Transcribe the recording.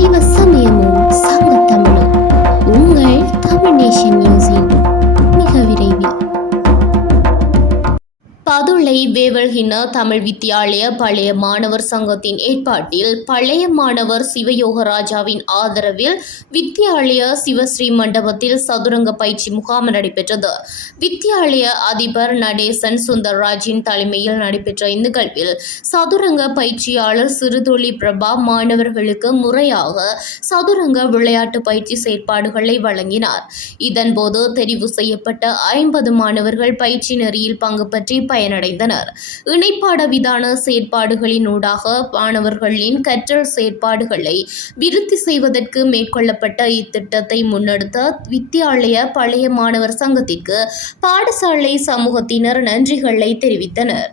Leave us some. தேவல்ஹின Tamil வித்தியாலய பழைய மாணவர் சங்கத்தின் ஏற்பாட்டில் பழைய மாணவர் சிவயோகராஜாவின் ஆதரவில் வித்தியாலய சிவஸ்ரீ மண்டபத்தில் சதுரங்க பயிற்சி முகாம் நடைபெற்றது. வித்தியாலய அதிபர் நடேசன் சுந்தர்ராஜின் தலைமையில் நடைபெற்ற இந்நிகழ்வில் சதுரங்க பயிற்சியாளர் சிறுதொழி பிரபா மாணவர்களுக்கு முறையாக சதுரங்க விளையாட்டு பயிற்சி செயற்பாடுகளை வழங்கினார். இதன்போது தெரிவு செய்யப்பட்ட ஐம்பது மாணவர்கள் பயிற்சி நெறியில் பங்கு பற்றி பயனடைந்தனர். இணைப்பாட விதான செயற்பாடுகளினூடாக மாணவர்களின் கற்றல் செயற்பாடுகளை விருத்தி செய்வதற்கு மேற்கொள்ளப்பட்ட இத்திட்டத்தை முன்னெடுத்த வித்தியாலய பழைய மாணவர் சங்கத்திற்கு பாடசாலை சமூகத்தினர் நன்றிகளை தெரிவித்தனர்.